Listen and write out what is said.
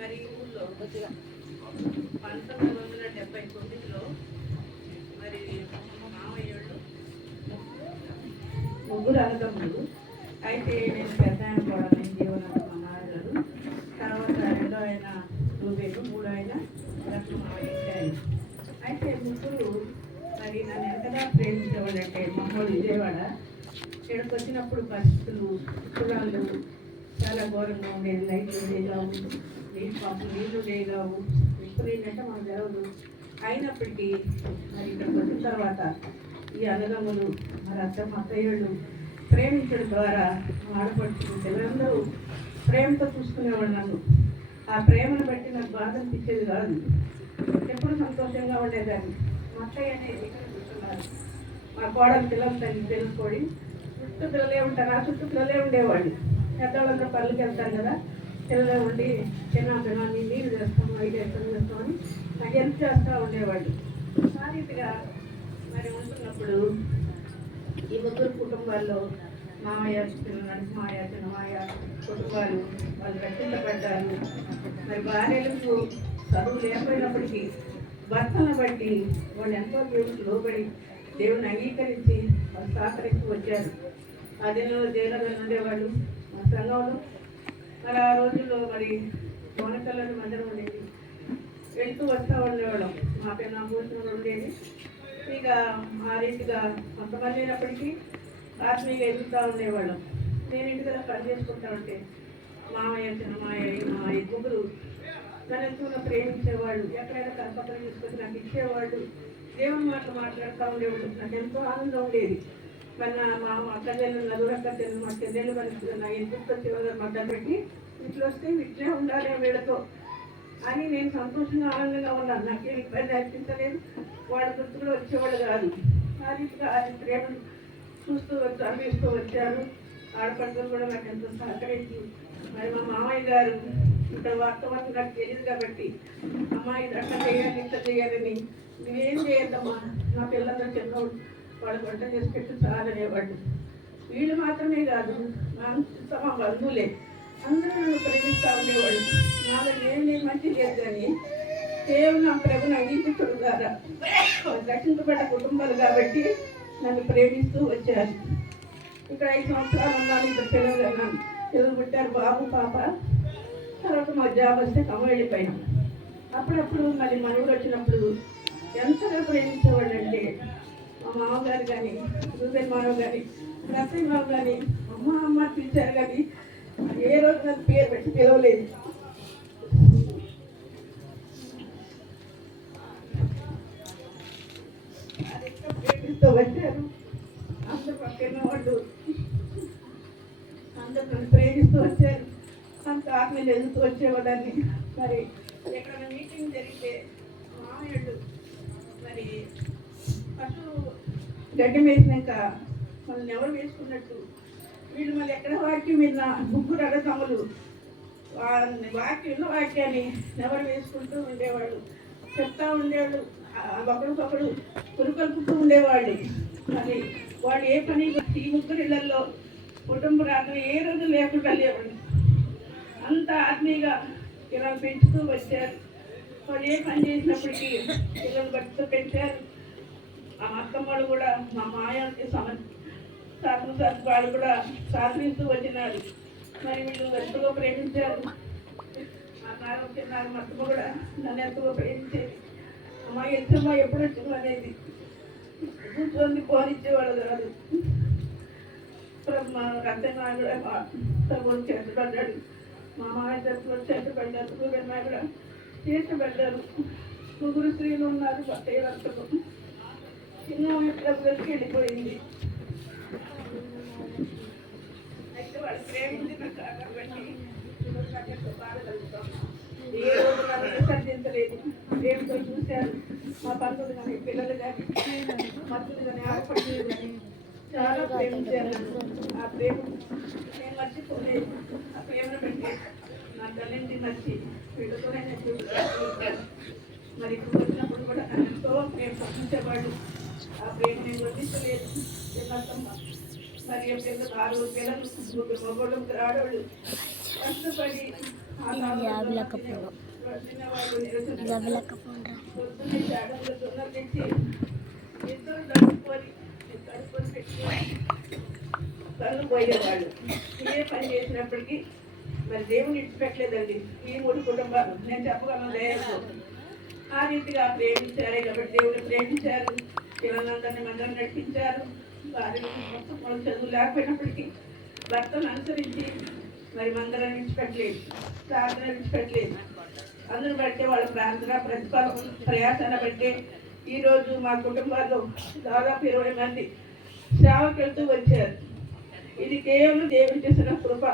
మరి ఊళ్ళో 1979లో మరి మామయ్యోళ్ళు ముగ్గురు అన్నదమ్ములు. అయితే నేను పెద్ద ఆయన కూడా నేను జీవనాలు మా నాన్నగారు, తర్వాత రెండో ఆయన రూబేలు, మూడో ఆయన లక్ష్మయ్య. అయితే ముగ్గురు మరి నన్ను ఎంతగా ప్రేమించేవాళ్ళంటే మమ్మల్ని విజయవాడ ఇక్కడికి వచ్చినప్పుడు పరిస్థితులు కులాలు చాలా ఘోరంగా ఉండేది. లైట్లు లేగావు, నీళ్ళు పంపులు నీళ్లు లేగావు, విపరీతంటే మనకు తెలవదు. అయినప్పటికీ మరి ఇక్కడికి వచ్చిన తర్వాత ఈ అన్నదమ్ములు మరి అత్తమ్మ అత్తయ్యళ్ళు ప్రేమించడం ద్వారా ఆడపడుచులు పిల్లలందరూ ప్రేమతో చూసుకునేవాళ్ళు నన్ను. ఆ ప్రేమను బట్టి నాకు బాధ అనిపించేది కాదు, ఎప్పుడు సంతోషంగా ఉండేదాన్ని. మా అత్తయ్య అనేది ఇక్కడ కూర్చున్నారు, మా కోడలు పిల్లలు తల్లి తెలుసుకోడి చుట్టూ పిల్లలే ఉంటారు, ఆ చుట్టూ పిల్లలే ఉండేవాళ్ళు. పెద్దవాళ్ళందరూ పనులకి వెళ్తాను కదా, పిల్లలే ఉండి చిన్న నీళ్ళు చేస్తాము, ఐదు చేస్తామని నాకు హెల్ప్ చేస్తూ ఉండేవాళ్ళు. ఆ రీతిగా మరి ఉంటున్నప్పుడు ఈ ముగ్గురు కుటుంబాల్లో మామయ్య నరసింహయ్య చిన్నమాయ కుటుంబాలు వాళ్ళు రక్షించబడ్డారు. మరి భార్యలకు చదువు లేకపోయినప్పటికీ భర్తలను బట్టి వాళ్ళు ఎంతో దేవుడికి లోబడి దేవుని అంగీకరించి వాళ్ళు సహకరించి వచ్చారు. ఆ దినంలో జైలు ఉండేవాళ్ళు మా సంఘంలో. మరి ఆ రోజుల్లో మరి మోనకల్లోని మందిరం ఉండేది, వెళ్తూ వస్తూ ఉండేవాళ్ళం. మా పిన్న భూషణం ఉండేది. ఇక ఆ రీతిగా కొంతమంది అయినప్పటికీ ఆత్మీయంగా ఎదుగుతూ ఉండేవాళ్ళం. నేను ఇంటి కదా పని చేసుకుంటా ఉంటే మామయ్య చిన్నమాయ మా ముగ్గురు నన్ను ఎంతో ప్రేమించేవాళ్ళు. ఎక్కడైనా కనపత్రం తీసుకొచ్చి నాకు ఇచ్చేవాళ్ళు, దేవుని మాటలు మాట్లాడుతూ ఉండేవాళ్ళు. నాకు ఎంతో ఆనందం ఉండేది. మరి మా అక్క చెల్లెలు నలుగురక్క చెల్లెలు మా చెల్లెలు పరిస్థితులు నా ఎందుకు వచ్చేవాళ్ళు మద్దతు పెట్టి ఇట్లా వస్తే ఇట్లే ఉండాలి వీళ్ళతో అని నేను సంతోషంగా ఆనందంగా ఉన్నాను. నాకేం ఇబ్బంది అనిపించలేదు, వాళ్ళ గుర్తు కూడా వచ్చేవాళ్ళు కాదు. ఆ రీతిగా అది ప్రేమను చూస్తూ వచ్చి అనిపిస్తూ వచ్చారు. ఆడపడుతులు కూడా నాకు ఎంతో సహకరించి మరి మా మామయ్య గారు ఇక్కడ వాస్తవాన్ని నాకు తెలియదు కాబట్టి అమ్మాయి అట్లా చేయాలి ఇట్లా చేయాలని నువ్వేం చేయద్దమ్మా, నా పిల్లలందరూ చిన్నవాడు వాళ్ళు వంట చేసి పెట్టి చాలనేవాడు. వీళ్ళు మాత్రమే కాదు మా బంధువులే అందరూ నన్ను ప్రేమిస్తూ ఉండేవాళ్ళు. నాలో నేను మంచి లేదు కానీ కేవలం నా ప్రభుని అంగీకరించడం ద్వారా రక్షించబడ్డ కుటుంబాలు కాబట్టి నన్ను ప్రేమిస్తూ వచ్చారు. ఇక్కడ 5 సంవత్సరాలు ఉన్నాను. ఇక్కడ పిల్లలు పుట్టారు, బాబు పాప. తర్వాత మా జాబ్ వస్తే ఖమ్మం వెళ్ళిపోయాం. అప్పుడప్పుడు మళ్ళీ మన ఊరు వచ్చినప్పుడు ఎంతగా ప్రేమించేవాళ్ళు అంటే మా మామగారు కానీ రూబెన్ మానవ్ కానీ రత్తయ్య బాబు కానీ అమ్మ అమ్మ పిలిచారు కానీ ఏ రోజు నాకు పేరు పెట్టి పిలవలేదు. ప్రేమిస్తూ వచ్చారు. అందరూ పక్కన వాళ్ళు అందరూ నన్ను ప్రేమిస్తూ వచ్చారు. అంత ఆత్మీయులు ఎదుగుతూ వచ్చేవాళ్ళని. మరి ఎక్కడైనా మీటింగ్ జరిగితే మామయ్యళ్ళు మరి పశువు గడ్డి వేసినాక వాళ్ళని ఎవరు వేసుకున్నట్టు వీళ్ళు మళ్ళీ ఎక్కడ వాక్యం విన్నా ముగ్గురు అడసములు వాక్యాన్ని ఎవరు వేసుకుంటూ ఉండేవాళ్ళు, చెప్తా ఉండేవాళ్ళు. ఒకరికొకరు పురుకొల్పుతూ ఉండేవాళ్ళు. మరి వాళ్ళు ఏ పని ఈ ముగ్గురు ఇళ్లలో కుటుంబ రాత్రి ఏ రోజు లేకుండా లేవండి. అంత ఆత్మీయంగా ఇలా పెంచుతూ వచ్చారు. వాళ్ళు ఏ పని చేసినప్పటికీ పిల్లలు బట్టుతూ పెంచారు. ఆ అత్తమ్మ వాళ్ళు కూడా మా మాయానికి శాసనసభ వాళ్ళు కూడా సహకరిస్తూ వచ్చినారు. మరి వీళ్ళు ఎంతగా ప్రేమించారు. మా నాన్న చిన్నారు మా అత్తమ్మ కూడా నన్ను ఎంతగా ప్రేమించేది. అమ్మ ఎంతమ్మా ఎప్పుడు వచ్చింది అనేది కూర్చొని పోనిచ్చేవాళ్ళు కాదు. మా రత్తమ్మ కూడా మా తమ్ముడు చేతపడ్డాడు, మా మామయ్య తరఫున చేతపడ్డారు, రూబెన్ కూడా చేతపడ్డారు. ముగ్గురు స్త్రీలు ఉన్నారు. పట్టయ్య వర్తకు చిన్న ప్రభుత్వకి వెళ్ళిపోయింది. అయితే వాళ్ళు ప్రేమించిన కాబట్టి బాధ కలుగుతాం. ఏ రోజు నన్ను విసర్జించలేదు, ప్రేమతో చూశారు. మా బంధువులు కానీ పిల్లలు కానీ మత్తులు కానీ ఆడపడుతులు కానీ చాలా ప్రేమించారు. ఆ దేవుడు నేను మర్చిపోలేదు. ఆ ప్రేమను పెట్టి నా తల్లిని మర్చి వీళ్ళతోనే నేను చూపిస్తాను. మరి ఇప్పుడు వచ్చినప్పుడు కూడా నన్ను ఎంతో ప్రేమ పంపించేవాడు. ఆ ప్రేమ నేను వర్ణించలేదు. మరి ఎప్పుడు 6 పిల్లలు, 3 మగోళ్ళు, 1 ఆడవాళ్ళు కష్టపడి పొద్దున్నే చాడలు దొంగలు తెచ్చి ఇద్దరు కడుక్కొని పెట్టుకొని కళ్ళు పోయేవాళ్ళు. ఏ పని చేసినప్పటికీ మరి దేవుని ఇచ్చిపెట్టలేదండి. ఈ 3 కుటుంబాలు నేను చెప్పగలను లేదు. ఆ రీతిగా ప్రేమించారే కాబట్టి దేవుని ప్రేమించారు. పిల్లలందరినీ మందిరం నడిపించారు. వారి మొత్తం చదువు లేకపోయినప్పటికీ భర్తను అనుసరించి మరి మందిరం విడిచిపెట్టలేదు, ప్రార్థన విడిచిపెట్టలేదు. అందును బట్టే వాళ్ళ ప్రార్థన ప్రయాసాన్ని బట్టే ఈరోజు మా కుటుంబాల్లో దాదాపు 20 మంది సేవకెళ్తూ వచ్చారు. ఇది కేవలం దేవుడు చేసిన కృప.